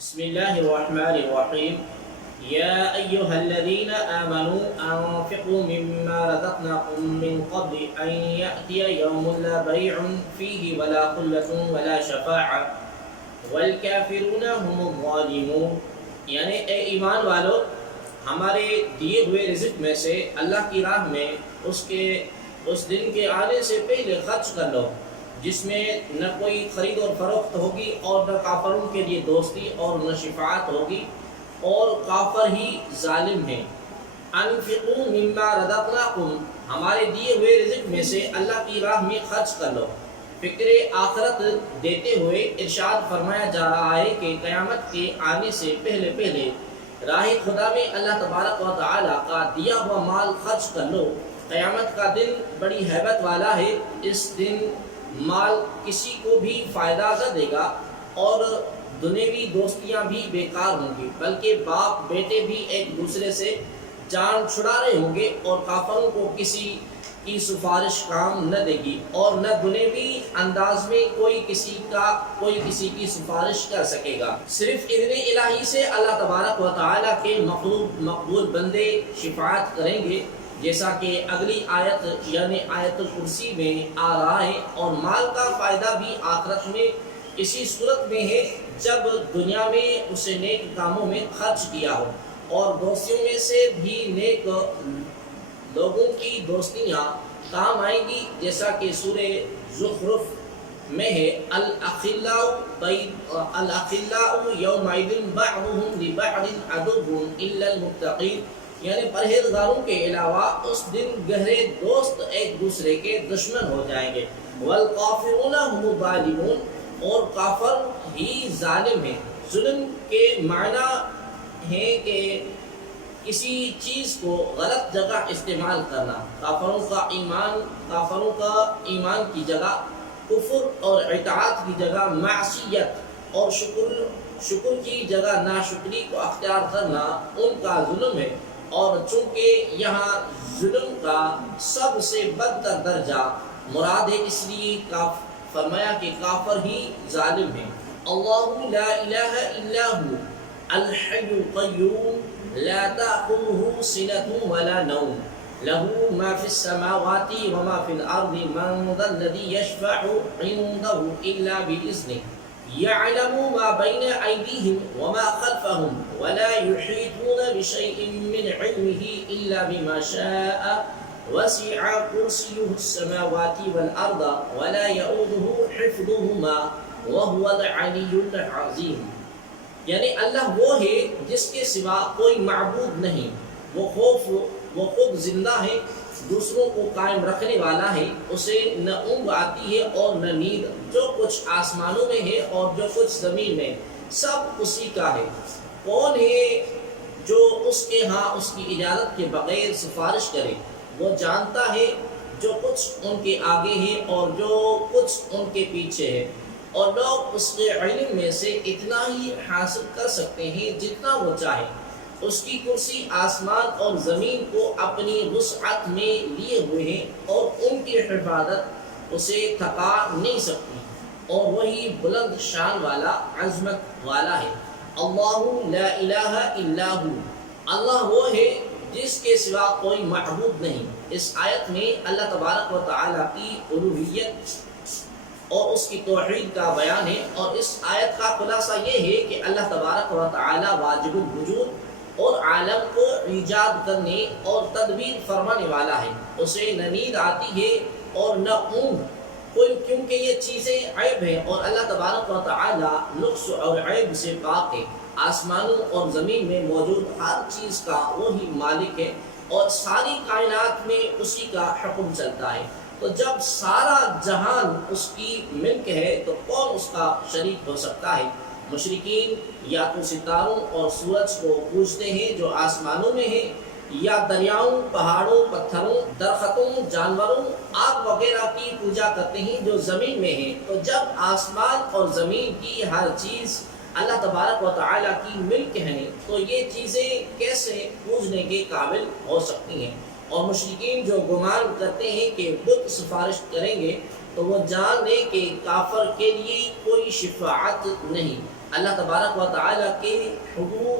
بسم الله الرحمن الرحيم يا أيها الذين آمنوا أنفقوا مما رزقناكم من قبل أن يأتي يوم لا بيع فيه ولا خلة ولا شفاعة والكافرون هم الظالمون یعنی اے ایمان والو، ہمارے دیے ہوئے رزق میں سے اللہ کی راہ میں اس دن کے آنے سے پہلے خرچ کر لو جس میں نہ کوئی خرید اور فروخت ہوگی اور نہ کافروں کے لیے دوستی اور نہ شفاعت ہوگی اور کافر ہی ظالم ہیں۔ انفقوا مما رزقناکم، ہمارے دیے ہوئے رزق میں سے اللہ کی راہ میں خرچ کر لو۔ فکر آخرت دیتے ہوئے ارشاد فرمایا جا رہا ہے کہ قیامت کے آنے سے پہلے راہ خدا میں اللہ تبارک و تعالی کا دیا ہوا مال خرچ کر لو۔ قیامت کا دن بڑی ہیبت والا ہے۔ اس دن مال کسی کو بھی فائدہ نہ دے گا اور دنیوی دوستیاں بھی بیکار ہوں گی، بلکہ باپ بیٹے بھی ایک دوسرے سے جان چھڑا رہے ہوں گے اور کافروں کو کسی کی سفارش کام نہ دے گی اور نہ دنیوی انداز میں کوئی کسی کی سفارش کر سکے گا۔ صرف اذن الہی سے اللہ تبارک و تعالیٰ کے مقبول بندے شفاعت کریں گے، جیسا کہ اگلی آیت یعنی آیت الکرسی میں آ رہا ہے۔ اور مال کا فائدہ بھی آخرت میں اسی صورت میں ہے جب دنیا میں اسے نیک کاموں میں خرچ کیا ہو، اور دوستیوں میں سے بھی نیک لوگوں کی دوستیاں کام آئیں گی، جیسا کہ سورہ زخرف میں ہے الاخلاء یومئذ بعضهم لبعض عدو الا المتقین، یعنی پرہیزگاروں کے علاوہ اس دن گہرے دوست ایک دوسرے کے دشمن ہو جائیں گے۔ والکافرون هم الظالمون، اور کافر ہی ظالم ہیں۔ ظلم کے معنی ہے کہ کسی چیز کو غلط جگہ استعمال کرنا۔ کافروں کا ایمان کی جگہ کفر اور اطاعت کی جگہ معصیت اور شکر کی جگہ ناشکری کو اختیار کرنا ان کا ظلم ہے۔ اور چونکہ یہاں ظلم کا سب سے بدتر درجہ مراد ہے، اس لیے فرمایا کہ کافر ہی ظالم ہے۔ اللہ لا الہ الا هو الحی القیوم لا تأخذه سنة ولا نوم له ما في السماوات وما في الأرض من ذا الذي يشفع عنده إلا بإذنه يعلم ما بين أيديهم وما خلفهم ولا يحيطون بشيء من علمه إلا بما شاء وسع كرسيه السماوات والأرض ولا يؤوده حفظهما وهو العلي العظيم، یعنی اللہ وہ ہے جس کے سوا کوئی معبود نہیں، وہ خود زندہ ہے، دوسروں کو قائم رکھنے والا ہے، اسے نہ اونگ آتی ہے اور نہ نیند، جو کچھ آسمانوں میں ہے اور جو کچھ زمین میں، سب اسی کا ہے۔ کون ہے جو اس کے ہاں اس کی اجازت کے بغیر سفارش کرے؟ وہ جانتا ہے جو کچھ ان کے آگے ہے اور جو کچھ ان کے پیچھے ہے، اور لوگ اس کے علم میں سے اتنا ہی حاصل کر سکتے ہیں جتنا وہ چاہے۔ اس کی کرسی آسمان اور زمین کو اپنی وسعت میں لیے ہوئے ہیں اور ان کی حفاظت اسے تھکا نہیں سکتی، اور وہی بلند شان والا، عظمت والا ہے۔ اللہ لا الہ الا ہو، اللہ وہ ہے جس کے سوا کوئی معبود نہیں۔ اس آیت میں اللہ تبارک و تعالیٰ کی الوہیت اور اس کی توحید کا بیان ہے، اور اس آیت کا خلاصہ یہ ہے کہ اللہ تبارک و تعالی واجب الوجود اور عالم کو ایجاد کرنے اور تدبیر فرمانے والا ہے۔ اسے نہ نیند آتی ہے اور نہ اونگ، کیونکہ یہ چیزیں عیب ہیں، اور اللہ تبارک و تعالی نقص اور عیب سے پاک ہے۔ آسمانوں اور زمین میں موجود ہر چیز کا وہی مالک ہے، اور ساری کائنات میں اسی کا حکم چلتا ہے۔ تو جب سارا جہان اس کی ملک ہے تو کون اس کا شریک ہو سکتا ہے؟ مشرکین یا تو ستاروں اور سورج کو پوجتے ہیں جو آسمانوں میں ہیں، یا دریاؤں، پہاڑوں، پتھروں، درختوں، جانوروں، آگ وغیرہ کی پوجا کرتے ہیں جو زمین میں ہیں۔ تو جب آسمان اور زمین کی ہر چیز اللہ تبارک و تعالیٰ کی ملک ہے تو یہ چیزیں کیسے پوجنے کے قابل ہو سکتی ہیں؟ اور مشرکین جو گمان کرتے ہیں کہ بت سفارش کریں گے تو وہ جان لیں کہ کافر کے لیے کوئی شفاعت نہیں، اللہ تبارک و تعالیٰ کے حضور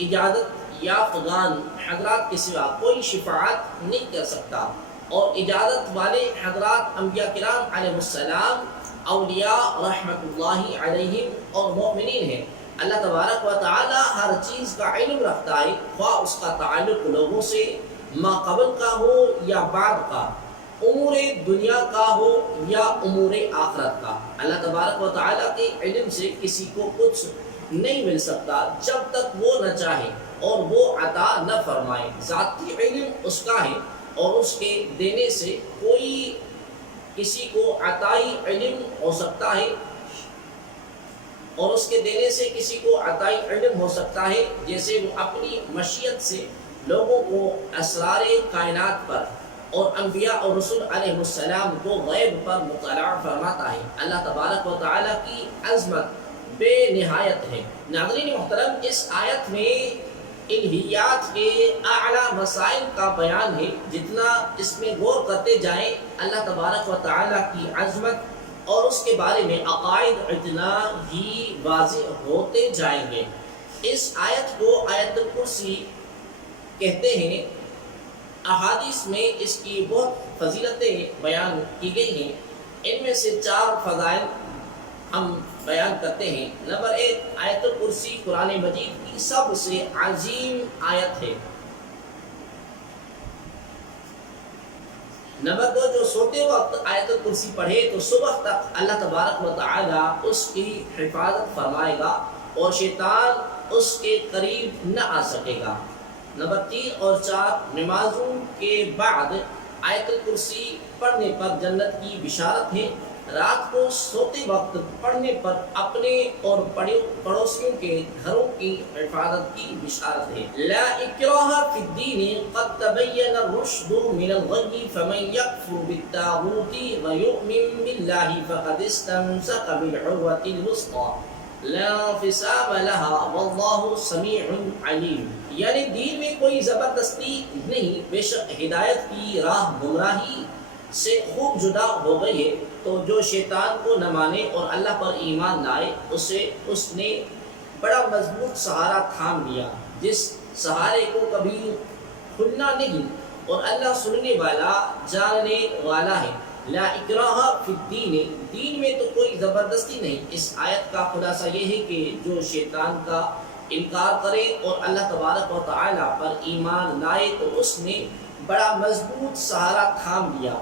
اجازت یافتگان حضرات کے سوا کوئی شفاعت نہیں کر سکتا، اور اجازت والے حضرات انبیاء کرام علیہ السلام، اولیاء رحمۃ اللہ علیہم اور مومنین ہیں۔ اللہ تبارک و تعالیٰ ہر چیز کا علم رکھتا ہے، خواہ اس کا تعلق لوگوں سے ما قبل کا ہو یا بعد کا، امور دنیا کا ہو یا امور آخرت کا۔ اللہ تبارک و تعالیٰ کے علم سے کسی کو کچھ نہیں مل سکتا جب تک وہ نہ چاہے اور وہ عطا نہ فرمائے۔ ذاتی علم اس کا ہے، اور اس کے دینے سے کوئی کسی کو عطائی علم ہو سکتا ہے، اور اس کے دینے سے کسی کو عطائی علم ہو سکتا ہے جیسے وہ اپنی مشیت سے لوگوں کو اسرار کائنات پر اور انبیاء اور رسول علیہ السلام کو غیب پر مطلع فرماتا ہے۔ اللہ تبارک و تعالیٰ کی عظمت بے نہایت ہے۔ ناظرین محترم، اس آیت میں الہیات کے اعلیٰ مسائل کا بیان ہے۔ جتنا اس میں غور کرتے جائیں اللہ تبارک و تعالیٰ کی عظمت اور اس کے بارے میں عقائد اتنا ہی واضح ہوتے جائیں گے۔ اس آیت کو آیت الکرسی کہتے ہیں۔ احادیث میں اس کی بہت فضیلتیں بیان کی گئی ہیں، ان میں سے 4 فضائل ہم بیان کرتے ہیں۔ نمبر 1، آیت الکرسی قرآن مجید کی سب سے عظیم آیت ہے۔ نمبر 2، جو سوتے وقت آیت الکرسی پڑھے تو صبح تک اللہ تبارک و تعالی اس کی حفاظت فرمائے گا اور شیطان اس کے قریب نہ آ سکے گا۔ نمبر 3 اور 4، نمازوں کے بعد آیت الکرسی پڑھنے پر جنت کی بشارت ہے۔ رات کو سوتے وقت پڑھنے پر اپنے اور پڑوسیوں کے گھروں کی حفاظت کی بشارت ہے۔ لا اکراہ فی الدین قد تبین الرشد من الغی فمن یکفر بالطاغوت ویؤمن باللہ فقد استمسک بالعروۃ الوثقی لا انفصام لها واللہ سمیع علیم۔ یعنی دین میں کوئی زبردستی نہیں، بے شک ہدایت کی راہ گمراہی سے خوب جدا ہو گئی ہے، تو جو شیطان کو نہ مانے اور اللہ پر ایمان لائے اس نے بڑا مضبوط سہارا تھام لیا، جس سہارے کو کبھی کھلنا نہیں، اور اللہ سننے والا جاننے والا ہے۔ لا اکراہ فی الدین، دین میں تو کوئی زبردستی نہیں۔ اس آیت کا خلاصہ یہ ہے کہ جو شیطان کا انکار کرے اور اللہ تبارک و تعالی پر ایمان لائے تو اس نے بڑا مضبوط سہارا تھام لیا،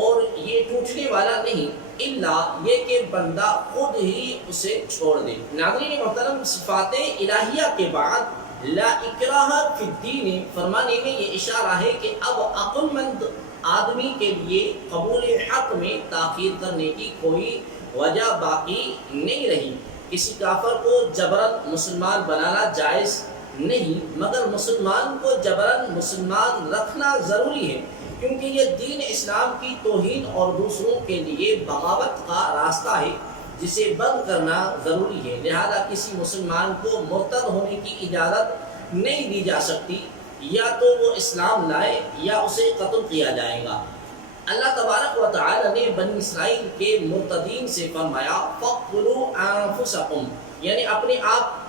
اور یہ ٹوٹنے والا نہیں الا یہ کہ بندہ خود ہی اسے چھوڑ دے۔ ناظرین محترم، صفات الہیہ کے بعد لا اکراہ فی الدین فرمانے میں یہ اشارہ ہے کہ اب عقل مند آدمی کے لیے قبول حق میں تاخیر کرنے کی کوئی وجہ باقی نہیں رہی۔ کسی کافر کو جبراً مسلمان بنانا جائز نہیں، مگر مسلمان کو جبراً مسلمان رکھنا ضروری ہے، کیونکہ یہ دین اسلام کی توہین اور دوسروں کے لیے بغاوت کا راستہ ہے جسے بند کرنا ضروری ہے۔ لہذا کسی مسلمان کو مرتد ہونے کی اجازت نہیں دی جا سکتی، یا تو وہ اسلام لائے یا اسے قتل کیا جائے گا۔ اللہ تبارک و تعالی نے بنی اسرائیل کے مرتدین سے فرمایا فَاقْتُلُوا أَنفُسَكُمْ، یعنی اپنے آپ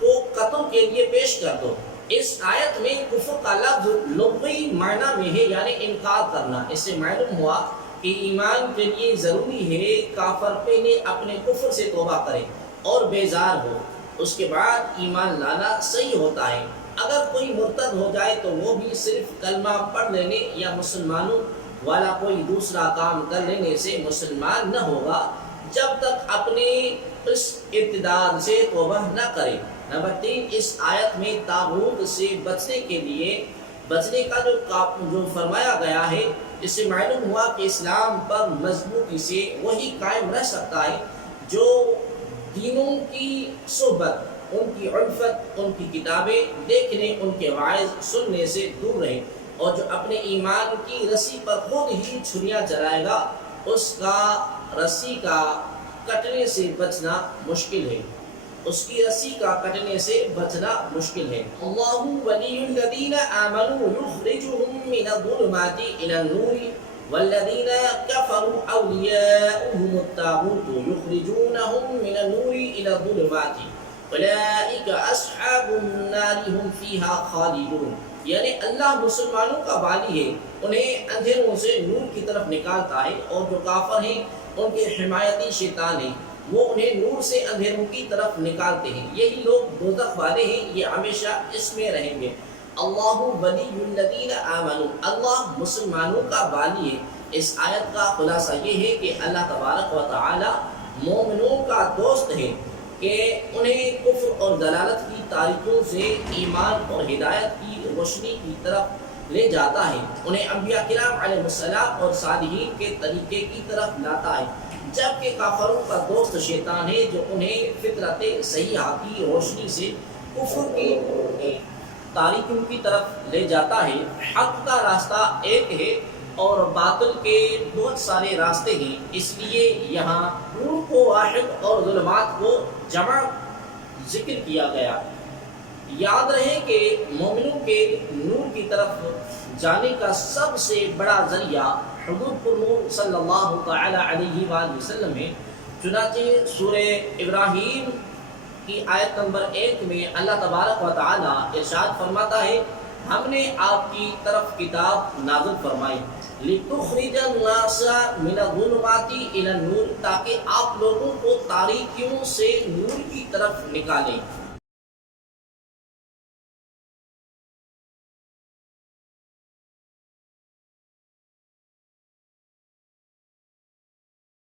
کو قتل کے لیے پیش کر دو۔ اس آیت میں کفر کا لفظ لغوی معنی میں ہے، یعنی انکار کرنا۔ اس سے معلوم ہوا کہ ایمان کے لیے ضروری ہے کافر پہلے اپنے کفر سے توبہ کرے اور بیزار ہو، اس کے بعد ایمان لانا صحیح ہوتا ہے۔ اگر کوئی مرتد ہو جائے تو وہ بھی صرف کلمہ پڑھ لینے یا مسلمانوں والا کوئی دوسرا کام کر لینے سے مسلمان نہ ہوگا جب تک اپنے اس ارتداد سے توبہ نہ کرے۔ نمبر 3، اس آیت میں طاغوت سے بچنے کا جو فرمایا گیا ہے، اس سے معلوم ہوا کہ اسلام پر مضبوطی سے وہی قائم رہ سکتا ہے جو دینوں کی صحبت، ان کی الفت، ان کی کتابیں دیکھنے، ان کے وعظ سننے سے دور رہے، اور جو اپنے ایمان کی رسی پر خود ہی چھریاں چلائے گا اس کا رسی کا کٹنے سے بچنا مشکل ہے، اس کی رسی کا کٹنے سے بچنا مشکل ہے۔ اللہ ولی الذین آمنوا یخرجهم من الظلمات الی النور والذین کفروا اولیاؤہم الطاغوت یخرجونہم من النور الی الظلمات اولئک اصحاب النار هم فیہا خالدون، یعنی اللہ مسلمانوں کا والی ہے، انہیں اندھیروں سے نور کی طرف نکالتا ہے، اور جو کافر ہیں ان کے حمایتی شیطان ہیں وہ انہیں نور سے اندھیروں کی طرف نکالتے ہیں، یہی لوگ دوزخ والے ہیں، یہ ہمیشہ اس میں رہیں گے۔ اللہ ولی الذین آمنوا، اللہ مسلمانوں کا والی ہے۔ اس آیت کا خلاصہ یہ ہے کہ اللہ تبارک و تعالی مومنوں کا دوست ہے کہ انہیں کفر اور ضلالت کی تاریکیوں سے ایمان اور ہدایت کی روشنی کی طرف لے جاتا ہے، انہیں انبیاء کرام علیہ السلام اور صالحین کے طریقے کی طرف لاتا ہے، جبکہ کافروں کا دوست شیطان ہے جو انہیں فطرت صحیحہ کی روشنی سے کفر کی تاریکیوں کی طرف لے جاتا ہے۔ حق کا راستہ ایک ہے اور باطل کے بہت سارے راستے ہیں، اس لیے یہاں نور کو واحد اور ظلمات کو جمع ذکر کیا گیا۔ یاد رہے کہ مومنوں کے نور کی طرف جانے کا سب سے بڑا ذریعہ حضور پر صلی اللہ تعالی علیہ وآلہ وسلم ہے، چنانچہ سورہ ابراہیم کی آیت نمبر 1 میں اللہ تبارک و تعالی ارشاد فرماتا ہے، ہم نے آپ کی طرف کتاب نازل فرمائی لِتُخْرِجَ النَّاسَ مِنَ الظُّلُمَاتِ إِلَى النُّورِ، تاکہ آپ لوگوں کو تاریکیوں سے نور کی طرف نکالیں۔